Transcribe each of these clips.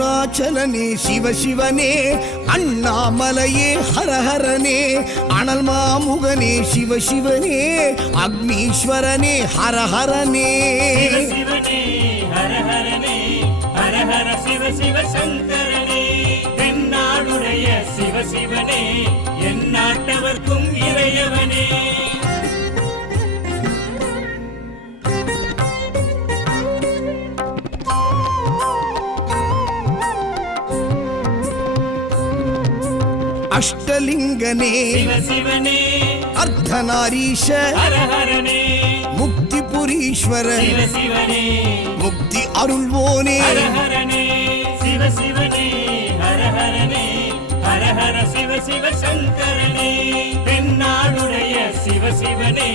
அருணாச்சலனே சிவசிவனே அண்ணாமலையே ஹரஹரனே அனல் மாமுகனே சிவசிவனே அக்னீஸ்வரனே ஹரஹரனே சிவசிவனே ஹரஹரனே ஹரஹர சிவ சிவ சங்கரனே தென்னாடுடைய சிவசிவனே எந்நாட்டவர்க்கும் இறையவனே அஷ்டலிங்கனே சிவசிவனே அர்த்தநாரீஷ ஹரஹரனே முக்திபுரீஸ்வர சிவசிவனே முக்தி அருள்வோனே ஹரஹரனே சிவசிவனே ஹரஹரனே ஹரஹர சிவ சிவ சங்கரனே தென்னாடுடைய சிவசிவனே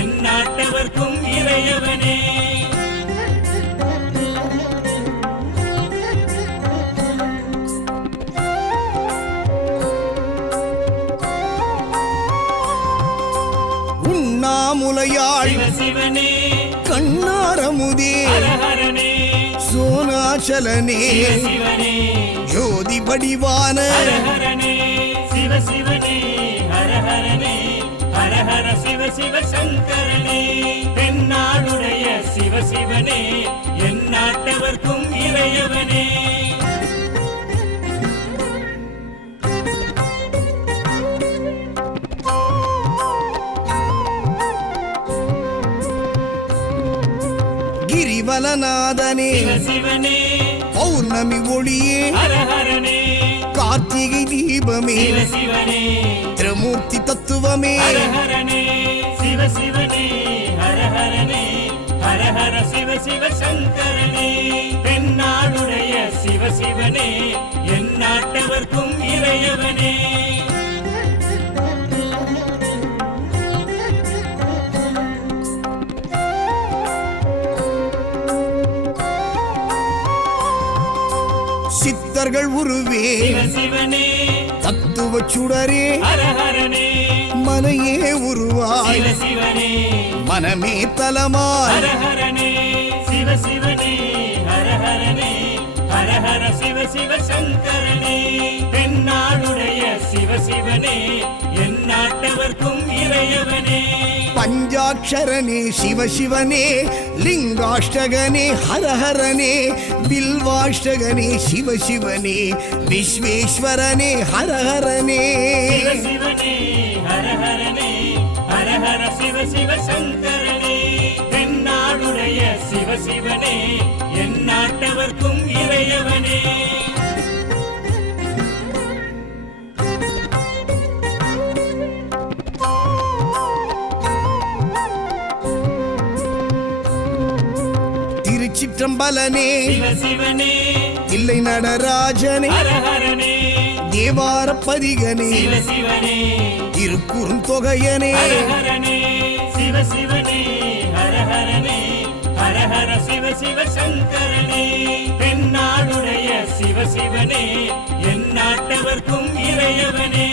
எந்நாட்டவர்க்கும் இறையவனே உண்ணாமுலையாள் சிவசிவனே கண்ணாரமுதே ஹரஹரனே சோனாச்சலனே சிவசிவனே ஜோதி வடிவான ஹரஹரனே சிவசிவனே ஹரஹரனே ஹரஹர சிவ சிவ சங்கரனே தென்னாடுடைய சிவசிவனே எந்நாட்டவர்க்கும் இறையவனே கிரிவலநாதனே சிவசிவனே பௌர்ணமி ஒளியே ஹரஹரனே கார்த்திகை தீபமே சிவசிவனே திரிமூர்த்தி தத்துவமே ஹரஹரனே சிவசிவனே ஹரஹரனே ஹரஹர சிவ சிவ சங்கரனே தென்னாடுடைய சிவசிவனே எந்நாட்டவர்க்கும் இறையவனே சித்தர்கள் உருவே சிவசிவனே தத்துவ சுடரே ஹரஹரனே மனையே உருவாய் சிவசிவனே மனமே தலமாய் ஹரஹரனே சிவசிவனே ஹரஹரனே ஹரஹர சிவ சிவ சங்கரனே தென்னாடுடைய சிவசிவனே எந்நாட்டவர்க்கும் இறையவனே பஞ்சாட்சரனே சிவசிவனே லிங்காஷ்டகனே ஹரஹரனே பில்வாஷ்டகனே சிவசிவனே விஸ்வேஸ்வரனே ஹரஹரனே சிவசிவனே ஹரஹரனே ஹரஹர சிவ சிவ சங்கரனே தென்னாடுடைய சிவசிவனே எந்நாட்டவர்க்கும் இறையவனே திருச்சிற்றம்பலனே சிவசிவனே தில்லை நடராஜனே ஹரஹரனே தேவார பதிகனே சிவசிவனே திருக்குறுந்தொகையனே ஹரஹரனே சிவசிவனே ஹரஹரனே ஹரஹர சிவ சிவ சங்கரனே தென்னாடுடைய சிவசிவனே எந்நாட்டவர்க்கும் இறையவனே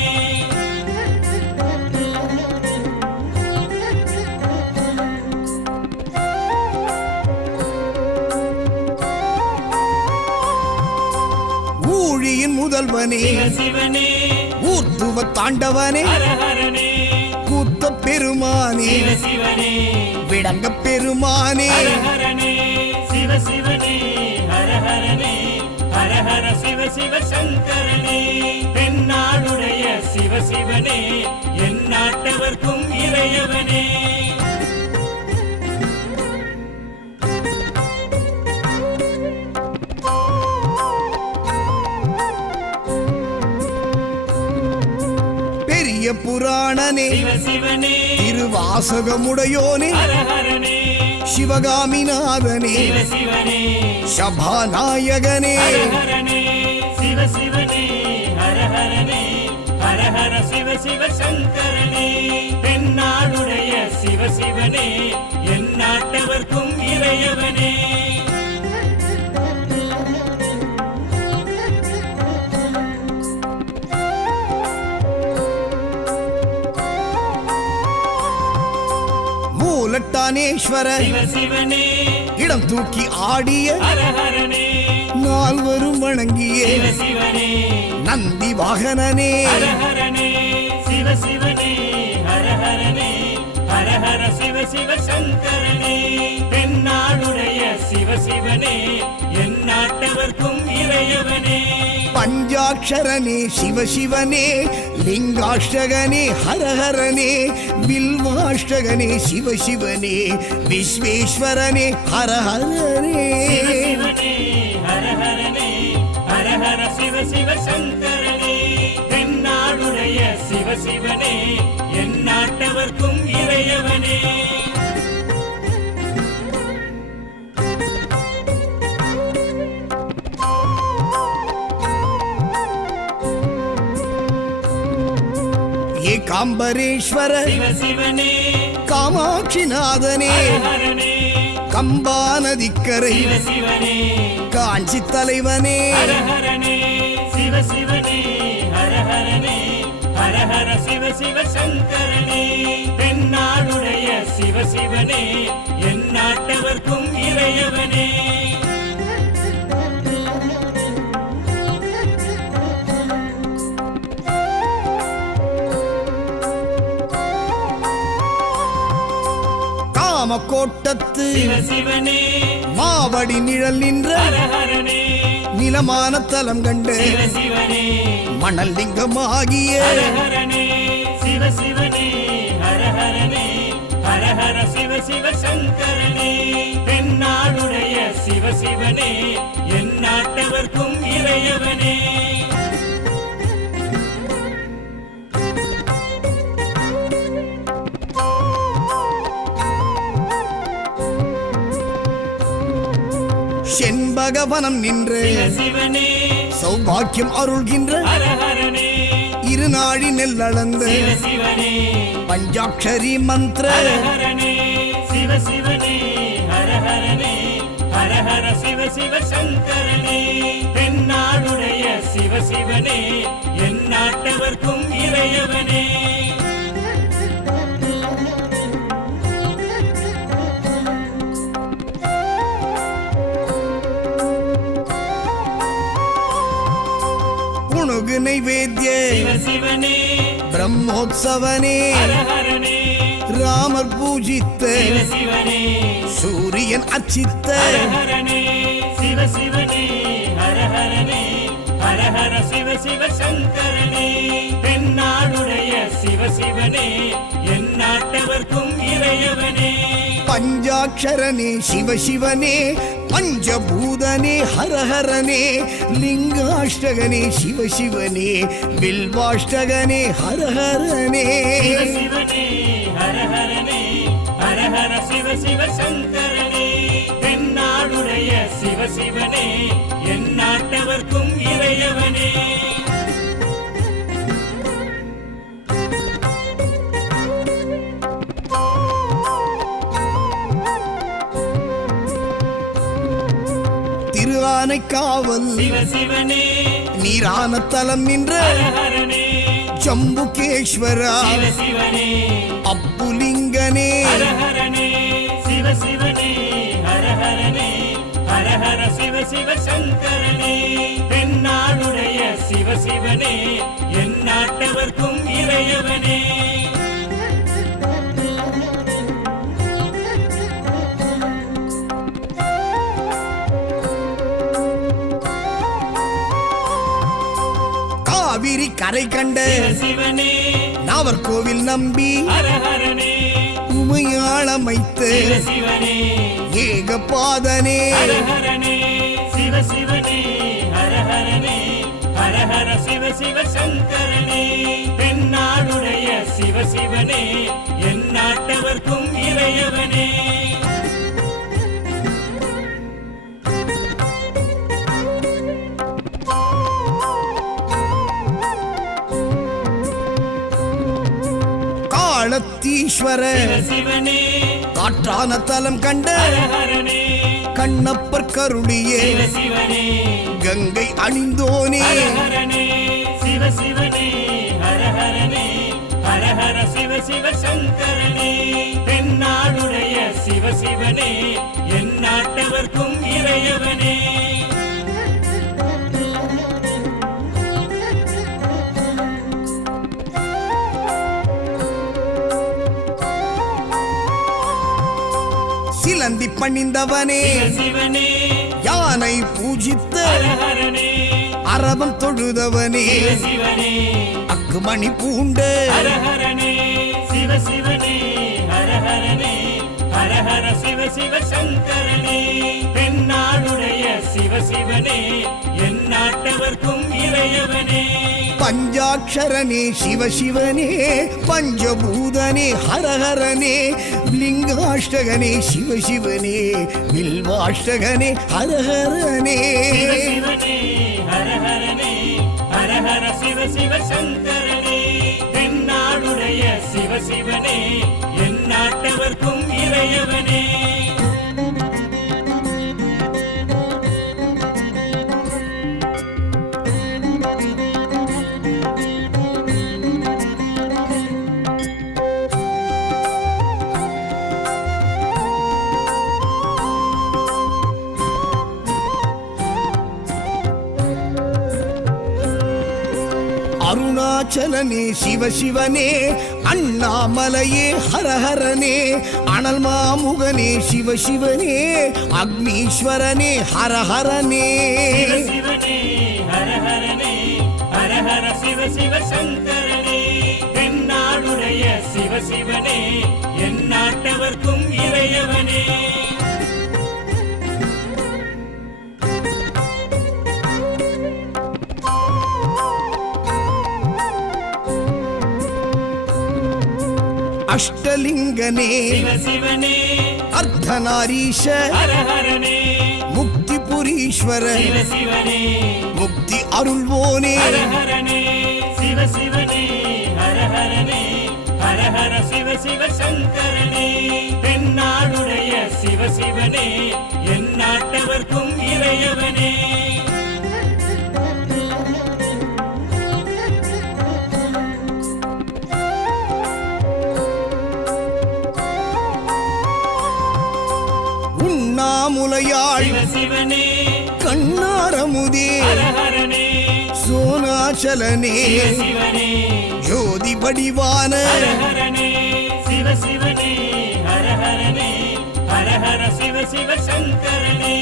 ஊழியின் முதல்வனே சிவசிவனே ஊர்த்துவ தாண்டவனே ஹரஹரனே கூத்த பெருமானே சிவசிவனே விடங்க பெருமானே ஹரஹரனே சிவசிவனே ஹரஹரனே ஹரஹர சிவ சிவ சங்கரனே தென்னாடுடைய சிவசிவனே எந்நாட்டவர்க்கும் இறையவனே பெரிய புராணனே சிவசிவனே திருவாசகமுடையோனே ஹரஹரனே சிவகாமிநாதனே சிவசிவனே சபாநாயகனே ஹரஹரனே சிவசிவனே ஹரஹரனே ஹரஹர சிவ சிவ சங்கரனே தென்னாடுடைய சிவசிவனே எந்நாட்டவர்க்கும் இறையவனே மூலட்டானேஸ்வர சிவசிவனே இடம் தூக்கி ஆடிய ஹரஹரனே நால்வரும் வணங்கிய சிவ சிவனே நந்தி வாகனனே ஹர ஹரனே சிவ சிவனே ஹர ஹரனே ஹர ஹர சிவ சிவ சங்கரனே தென்னாடுடைய சிவ சிவனே எந்நாட்டவர்க்கும் இறையவனே பஞ்சாட்சரனே சிவசிவனே லிங்காஷ்டகனே ஹரஹரனே வில்வாஷ்டகனே சிவசிவனே விஸ்வேஸ்வரனே ஹரஹரனே சிவ சிவனே ஹர ஹரனே ஹர ஹர சிவ சிவ சங்கரனே தென்னாடுடைய சிவ சிவனே எந்நாட்டவர்க்கும் இறையவனே ஏகாம்பரேஸ்வர சிவ சிவனே காமாட்சிநாதனே ஹர ஹரனே கம்பா நதிக்கரை சிவ சிவனே காஞ்சி தலைவனே ஹர ஹரனே சிவ சிவனே ஹர ஹரனே ஹர ஹர சிவ சிவ சங்கரனே தென்னாடுடைய சிவ சிவனே எந்நாட்டவர்க்கும் இறையவனே காமக்கோட்டத்து சிவ சிவனே மாவடி நிழல் நின்ற ஹர ஹரனே நிலமான தலம் கண்டு சிவ சிவனே மணல் லிங்கமாகிய ஹர ஹரனே சிவ சிவனே ஹர ஹரனே ஹர ஹர சிவ சிவ சங்கரனே தென்னாடுடைய சிவ சிவனே எந்நாட்டவர்க்கும் இறையவனே செண்பகவனம் நின்று சிவ சிவனே சௌபாக்கியம் அருள்கின்ற ஹர ஹரனே இருநாழி நெல்லளந்த சிவ சிவனே பஞ்சாட்சரி மந்திர ஹர ஹரனே சிவ சிவனே ஹர ஹரனே ஹர ஹர சிவ சிவ சங்கரனே தென்னாடுடைய சிவ சிவனே எந்நாட்டவர்க்கும் இறையவனே புணுகு நைவேத்திய சிவ சிவனே பிரம்மோத்சவனே ஹர ஹரனே ராமர் பூஜித்த சிவ சிவனே சூரியன் அச்சித்த ஹர ஹரனே சிவ சிவனே ஹர ஹரனே ஹர ஹர சிவ சிவ சங்கரனே தென்னாடுடைய சிவ சிவனே எந்நாட்டவர்க்கும் இறையவனே பஞ்சாட்சரனே சிவசிவனே பஞ்சபூதனே ஹரஹரனே லிங்காஷ்டகனே சிவசிவனே வில்வாஷ்டகனே ஹரஹரனே சிவ சிவனே ஹர ஹரனே ஹர ஹர சிவ சிவ சங்கரனே தென்னாடுடைய சிவ சிவனே எந்நாட்டவர்க்கும் இறையவனே திருஆனைக்காவல் சிவ சிவனே நீரான தலம் நின்ற ஹர ஹரனே ஜம்புகேஸ்வரா சிவ சிவனே அப்புலிங்கனே ஹர ஹரனே சிவ சிவனே ஹர ஹரனே ஹர ஹர சிவ சிவ சங்கரனே தென்னாடுடைய சிவ சிவனே எந்நாட்டவர்க்கும் இறையவனே காவிரி கரை கண்ட சிவ சிவனே நாவர்கோவில் நம்பி ஹர ஹரனே உமையாளமைத்த சிவ சிவனே ஏகபாதனே ஹர ஹரனே சிவ சிவனே ஹர ஹரனே ஹர ஹர சிவ சிவ சங்கரனே தென்னாடுடைய சிவ சிவனே எந்நாட்டவர்க்கும் இறையவனே காலத்தீஸ்வர சிவ சிவனே காற்றான தலம் கண்ட ஹர ஹரனே கண்ணப்பர் கருளியே சிவ சிவனே கங்கை அணிந்தோனே ஹர ஹரனே சிவ சிவனே ஹர ஹரனே ஹர ஹர சிவ சிவ சங்கரனே தென்னாடுடைய சிவ சிவனே எந்நாட்டவர்க்கும் இறையவனே சிலந்தி பணிந்தவனே சிவ சிவனே யானை பூஜித்த ஹர ஹரனே அரவம் தொழுதவனே சிவ சிவனே அக்குமணி பூண்ட ஹர ஹரனே சிவ சிவனே ஹர ஹரனே ஹர ஹர சிவ சிவ சங்கரனே தென்னாடுடைய சிவ சிவனே என் நாட்டவர்க்கும் இறையவனே பஞ்சாட்சரனே சிவசிவனே பஞ்சபூதனே ஹரஹரனே லிங்காஷ்டகனே சிவசிவனே வில்வாஷ்டகனே ஹரஹரனே சிவ சிவனே ஹர ஹரனே ஹர ஹர சிவ சிவ சங்கரனே தென்னாடுடைய சிவ சிவனே என் நாட்டவர்க்கும் இறையவனே அருணாச்சலனே சிவசிவனே அண்ணாமலையே ஹரஹரனே அனல் மாமுகனே சிவசிவனே அக்னீஸ்வரனே ஹரஹரனே சிவ சிவனே ஹர ஹரனே ஹர ஹர சிவ சிவ சங்கரனே தென்னாடுடைய சிவ சிவனே என் நாட்டவர்க்கும் இறையவனே அஷ்டலிங்கனே சிவ சிவனே அர்த்தநாரீஷ ஹர ஹரனே முக்திபுரீஸ்வர சிவ சிவனே முக்தி அருள்வோனே ஹர ஹரனே சிவ சிவனே ஹர ஹரனே ஹர ஹர சிவ சிவ சங்கரனே தென்னாடுடைய சிவ சிவனே என் நாட்டவர்க்கும் இறையவனே உண்ணாமுலையாள் சிவ சிவனே கண்ணாரமுதே ஹர ஹரனே சோனாச்சலனே சிவ சிவனே ஜோதி வடிவான ஹர ஹரனே சிவ சிவனே ஹர ஹரனே ஹர ஹர சிவ சிவ சங்கரனே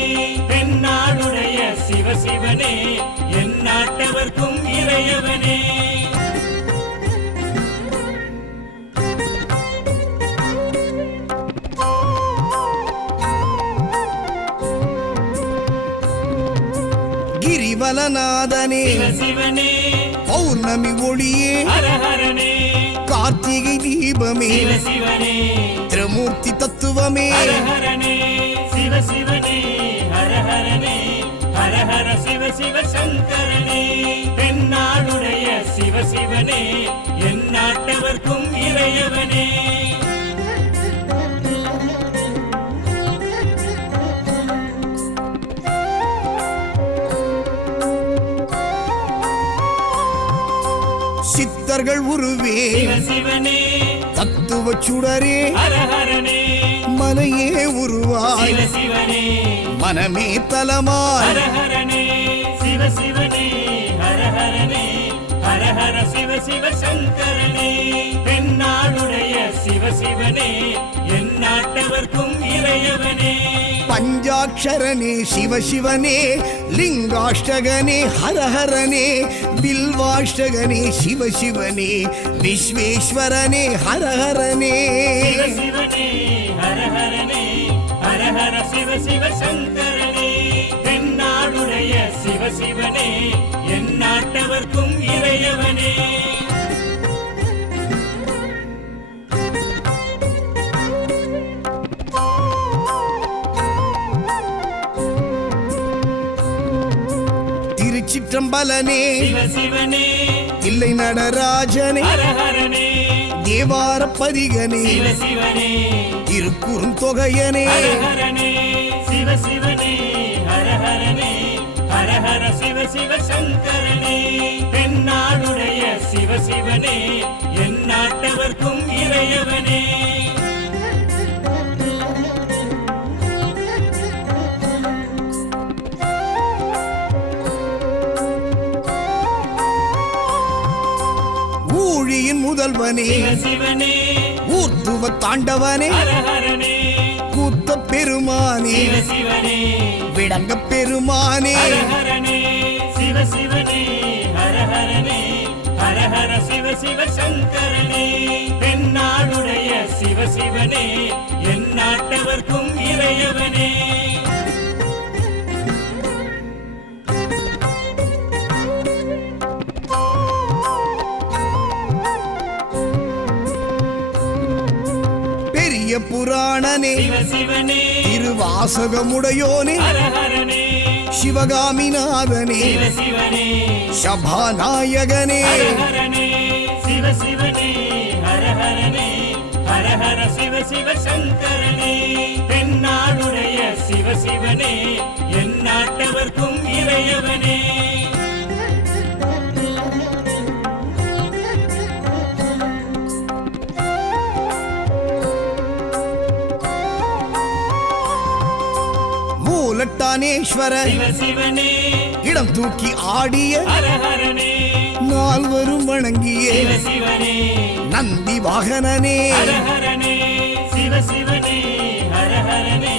தென்னாடுடைய சிவ சிவனே என் நாட்டவர்க்கும் இறையவனே கிரிவலநாதனே சிவ சிவனே பௌர்ணமி ஒளியே ஹர ஹரனே கார்த்திகை தீபமே சிவ சிவனே திரிமூர்த்தி தத்துவமே ஹர ஹரனே சிவ சிவனே ஹர ஹரனே ஹர ஹர சிவ சிவ சங்கரனே தென்னாடுடைய சிவ சிவனே என் நாட்டவர்க்கும் இறையவனே சித்தர்கள் உருவே சிவ சிவனே தத்துவ சுடரே ஹர ஹரனே மலையே உருவாய் சிவ சிவனே மனமே தலமாய் ஹர ஹரனே சிவ சிவனே ஹர ஹரனே ஹர ஹர சிவ சிவ சங்கரனே தென்னாடுடைய சிவ சிவனே என் நாட்டவர்க்கும் இறையவனே பஞ்சாட்சரனே சிவசிவனே லிங்காஷ்டகனே ஹரஹரனே பில்வாஷ்டகனே சிவசிவனே விஸ்வேஸ்வரனே ஹரஹரனே சிவ சிவனே ஹர ஹரனே ஹர ஹர சிவ சிவ சங்கரனே தென்னாடுடைய சிவ சிவனே என் நாட்டவர்க்கும் இறையவனே திருச்சிற்றம்பலனே சிவ சிவனே தில்லை நடராஜனே ஹர ஹரனே தேவார பதிகனே சிவ சிவனே திருக்குறுந்தொகையனே ஹர ஹரனே சிவ சிவனே ஹர ஹரனே ஹர ஹர சிவ சிவ சங்கரனே தென்னாடுடைய சிவ சிவனே என் நாட்டவர்க்கும் இறையவனே ஊழியின் முதல்வனே சிவ சிவனே ஊர்த்துவ தாண்டவனே ஹர ஹரனே கூத்த பெருமானே சிவ சிவனே விளங்க பெருமானே ஹர ஹரனே சிவ சிவனே ஹர ஹரனே ஹர ஹர சிவ சிவ சங்கரனே தென்னாடுடைய சிவ சிவனே எந்நாட்டவர்க்கும் இறையவனே பெரிய புராணனே சிவ சிவனே திருவாசகமுடையோனே ஹர ஹரனே சிவகாமிநாதனே சிவ சிவனே சபாநாயகனே ஹர ஹரனே சிவ சிவனே ஹர ஹரனே ஹர ஹர சிவ சிவ சங்கரனே தென்னாடுடைய சிவ சிவனே எந்நாட்டவர்க்கும் இறையவனே மூலட்டானேஸ்வர சிவ சிவனே இடம் தூக்கி ஆடிய ஹர ஹரனே நால்வரும் வணங்கிய சிவ சிவனே நந்தி வாகனனே ஹர ஹரனே சிவ சிவனே ஹர ஹரனே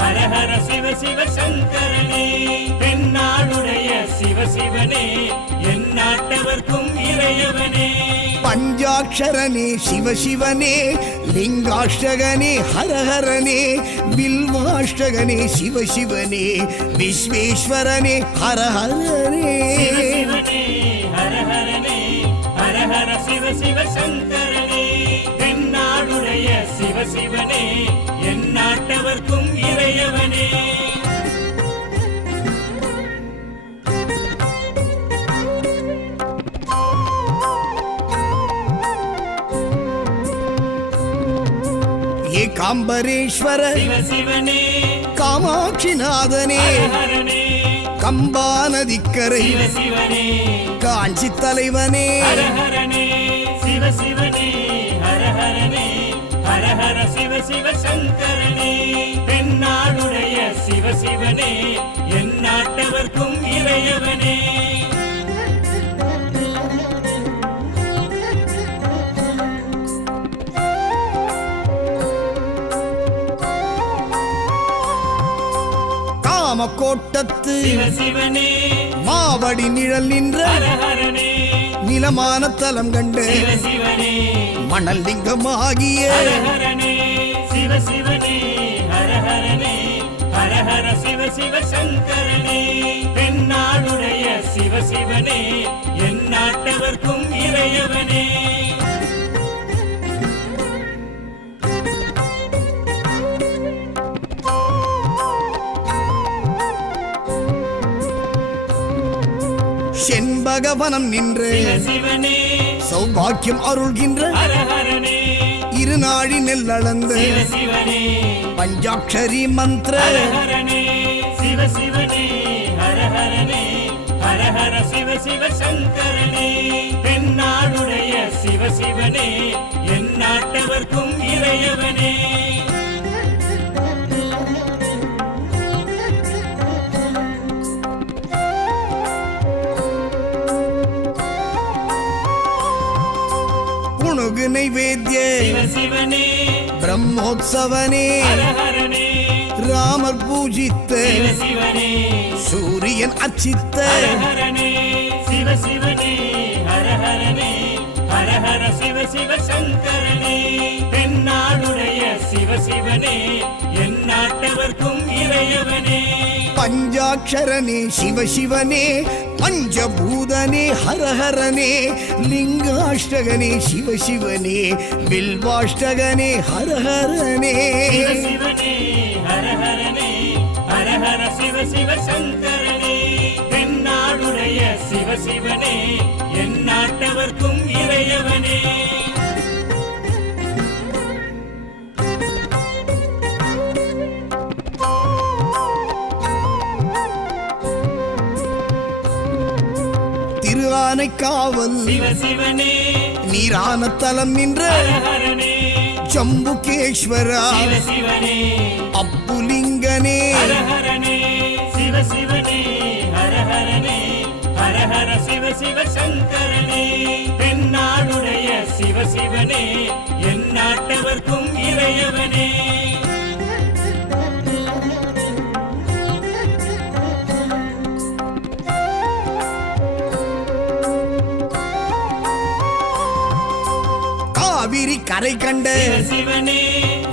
ஹர ஹர சிவ சிவ சங்கரனே தென்னாடுடைய சிவ சிவனே எந்நாட்டவர்க்கும் இறையவனே பஞ்சாட்சரனே சிவசிவனே லிங்காஷ்டகனே ஹரஹரனே பில்வாஷ்டகனே சிவசிவனே விஸ்வேஸ்வரனே ஹரஹரனே சிவ சிவனே ஹர ஹரனே ஹர ஹர சிவ சிவ சங்கரனே தென்னாடுடைய சிவ சிவனே எந்நாட்டவர்க்கும் இறையவனே ஏகாம்பரேஸ்வர சிவ சிவனே காமாட்சிநாதனே ஹர ஹரனே கம்பா நதிக்கரை சிவ சிவனே காஞ்சி தலைவனே ஹர ஹரனே சிவ சிவனே ஹர ஹரனே ஹர ஹர சிவ சிவ சங்கரனே தென்னாடுடைய சிவ சிவனே எந்நாட்டவர்க்கும் இறையவனே காமக்கோட்டத்து சிவ சிவனே மாவடி நிழல் நின்ற ஹர ஹரனே நிலமான தலம் கண்டு சிவ சிவனே மணல் லிங்கமாகிய ஹர ஹரனே சிவ சிவனே ஹர ஹரனே ஹர ஹர சிவ சிவ சங்கரனே தென்னாடுடைய சிவ சிவனே எந்நாட்டவர்க்கும் இறையவனே செண்பகவனம் நின்று சிவ சிவனே சௌபாக்கியம் அருள்கின்ற ஹர ஹரனே இருநாழி நெல்லளந்து சிவ சிவனே பஞ்சாட்சரி மந்திர ஹர ஹரனே சிவ சிவனே ஹர ஹரனே ஹர ஹர சிவ சிவ சங்கரனே தென்னாடுடைய சிவ சிவனே எந்நாட்டவர்க்கும் இறையவனே புணுகு நைவேத்திய சிவ சிவனே பிரம்மோத்சவனே ஹர ஹரனே ராமர் பூஜித்த சிவ சிவனே சூரியன் அச்சித்த ஹர ஹரனே சிவ சிவனே ஹர ஹரனே ஹர ஹர சிவ சிவ சங்கரனே தென்னாடுடைய சிவ சிவனே எந்நாட்டவர்க்கும் இறையவனே பஞ்சாட்சரனே சிவசிவனே பஞ்சபூதனே ஹரஹரனே லிங்காஷ்டகனே சிவசிவனே வில்வாஷ்டகனே ஹரஹரனே சிவ சிவனே ஹர ஹரனே ஹர ஹர சிவ சிவ சங்கரனே தென்னாடுடைய சிவ சிவனே எந்நாட்டவர்க்கும் இறையவனே திருஆனைக்காவல் சிவ சிவனே நீரான தலம் நின்ற ஹர ஹரனே ஜம்புகேஸ்வரா சிவ சிவனே அப்புலிங்கனே ஹர ஹரனே சிவ சிவனே ஹர ஹரனே ஹர ஹர சிவ சிவ சங்கரனே தென்னாடுடைய சிவ சிவனே எந்நாட்டவர்க்கும் இறையவனே கரை கண்ட சிவனே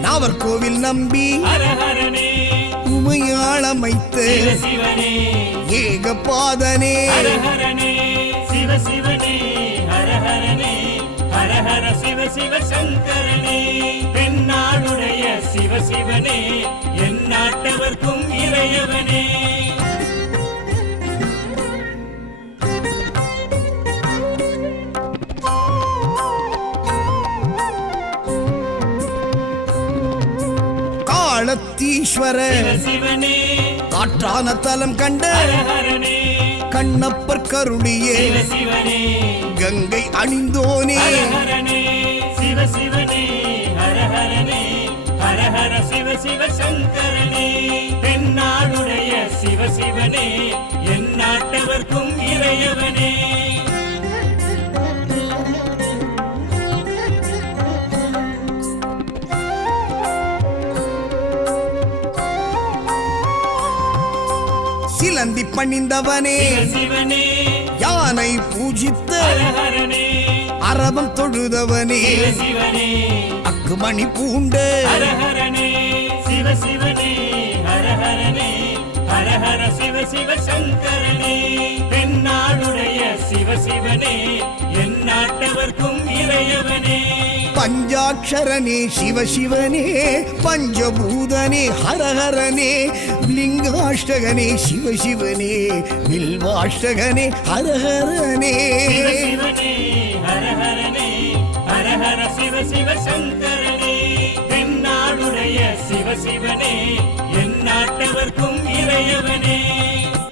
நாவர்கோவில் நம்பி ஹரஹரனே உமையாளமைத்த சிவனே ஏகபாதனே ஹரஹரனே சிவனே ஹரஹரனே ஹரஹர சிவ சங்கரனே தென்னாடுடைய சிவனே எந்நாட்டவர்க்கும் இறையவனே காலத்தீஸ்வர சிவனே காற்றான தலம் கண்ட ஹரஹரனே கண்ணப்பர் கருளியே சிவனே கங்கை அணிந்தோனே ஹரஹரனே சிவனே ஹரஹரனே ஹரஹர சிவ சங்கரனே தென்னாடுடைய சிவனே எந்நாட்டவர்க்கும் இறையவனே சிலந்தி பணிந்தவனே சிவனே யானை பூஜித்த ஹரஹரனே அரவம் தொழுதவனே சிவனே அக்குமணி பூண்ட ஹரஹரனே சிவனே ஹரஹரனே ஹரஹர சிவ சங்கரனே தென்னாடுடைய சிவனே எந்நாட்டவர்க்கும் இறையவனே பஞ்சாட்சரனே சிவனே பஞ்சபூதனே ஹரஹரனே லிங்காஷ்டகனே சிவனே வில்வாஷ்டகனே ஹரஹரனே சிவனே ஹரஹரனே ஹரஹர சிவ சங்கரனே தென்னாடுடைய சிவனே எந்நாட்டவர்க்கும் இறையவனே